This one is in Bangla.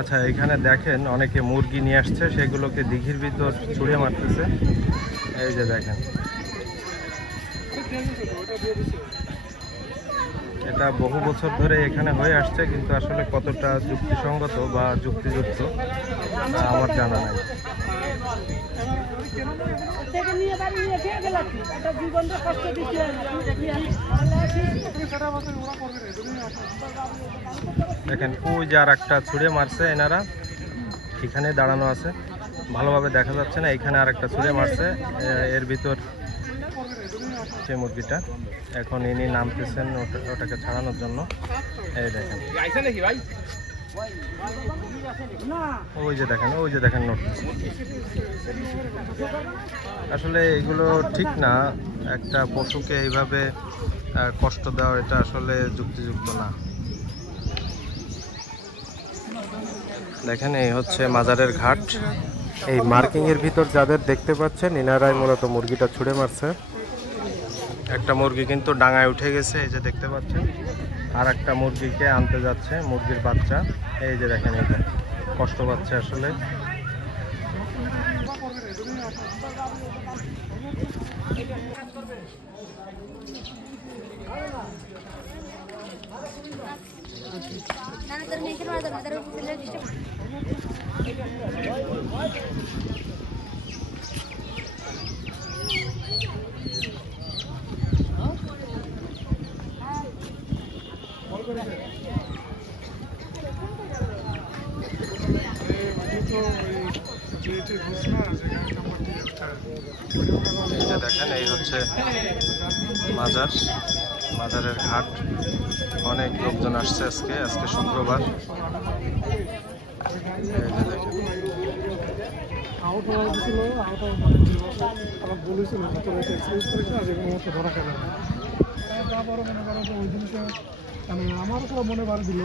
আচ্ছা, এখানে দেখেন অনেকে মুরগি নিয়ে আসছে, সেগুলোকে দিঘির ভিতর ছুঁড়ে মারতেছে। এই যে দেখেন, এটা বহু বছর ধরে এখানে হয়ে আসছে, কিন্তু আসলে কতটা যুক্তিসঙ্গত বা যুক্তিযুক্ত আমার জানা নাই। দেখেন ওই যে আর একটা ছুঁড়ে মারছে, এনারা এখানে দাঁড়ানো আছে, ভালোভাবে দেখা যাচ্ছে না। এখানে আর একটা ছুঁড়ে মারছে, এর ভিতর যে মুরগিটা, এখন ইনি নামতেছেন ওটাকে ছাড়ানোর জন্য। এই দেখেন, ওই যে দেখেন, ওই যে দেখেন নোট। আসলে এগুলো ঠিক না, একটা পশুকে এইভাবে কষ্ট দেওয়া, এটা আসলে যুক্তিযুক্ত না। দেখেন এই হচ্ছে মাজারের ঘাট। এই মার্কিং এর ভিতর যাদের দেখতে পাচ্ছেন, ইনারাই মূলত মুরগিটা ছুঁড়ে মারছে। একটা মুরগি কিন্তু ডাঙায় উঠে গেছে, এই যে দেখতে পাচ্ছেন। আর একটা মুরগিকে আনতে যাচ্ছে, মুরগির বাচ্চা। এই যে দেখেন, এই যে কষ্ট পাচ্ছে আসলে। দেখেন এই হচ্ছে মাজার, মাজারের ঘাট। অনেক লোকজন আসছে আজকে শুক্রবার। আমার মনে বার দিল।